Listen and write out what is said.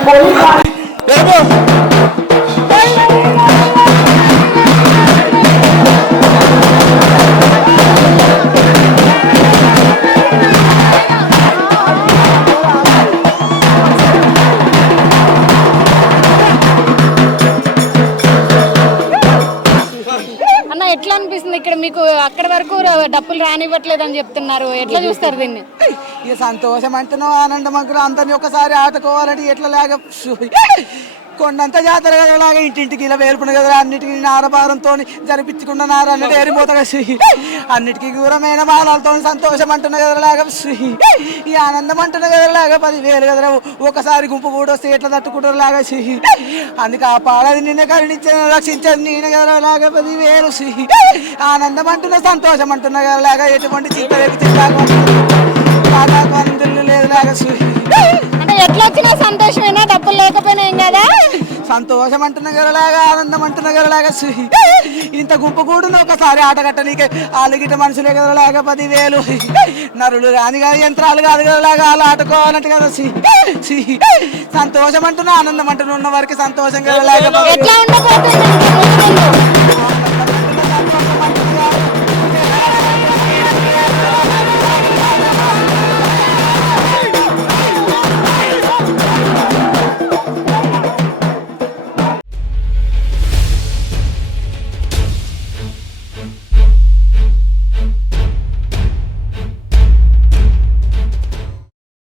Foi ఎట్లా అనిపిస్తుంది ఇక్కడ మీకు? అక్కడ వరకు డబ్బులు రానివ్వట్లేదు అని చెప్తున్నారు. ఎట్లా చూస్తారు దీన్ని? ఇక సంతోషం అంటున్నావు ఆనందం అంటున్నావు అందరిని ఒకసారి ఆడుకోవాలంటే ఎట్లా లేక కొండంత జాతర లాగా ఇంటింటికి ఇలా వేలుపున కదా అన్నిటికీ నారభారంతో జరిపించుకున్న నార అన్నట్టు ఏరిపోతా శ్రీ. అన్నిటికీ దూరమైన బాణాలతో సంతోషం అంటున్న కదా లాగా శ్రీ. ఈ ఆనందం అంటున్న కదా లాగా పదివేలు కదా ఒకసారి గుంపు కూడా వస్తే ఎట్లా తట్టుకుంటారు లాగా శ్రీ. అందుకే ఆ పాడది నిన్నే కరుణించిన రక్షించదు నేను కదా లాగా పదివేలు శ్రీ. ఆనందం అంటున్న సంతోషం అంటున్న కదా లాగా ఎటువంటి చింత చింతాకు కదా సంతోషం అంటున్న గరలాగా ఆనందం అంటున్న గరలాగా ఇంత గుంపు కూడా ఒకసారి ఆట కట్ట నీకే ఆలుగిట మనుషులే గదలాగా పదివేలు. నరులు కాని కాదు యంత్రాలు కాదు గదలాగా వాళ్ళు ఆడుకోవాలంటే కదా సంతోషం అంటున్నా ఆనందం అంటున్నా ఉన్న వారికి సంతోషం గదలాగా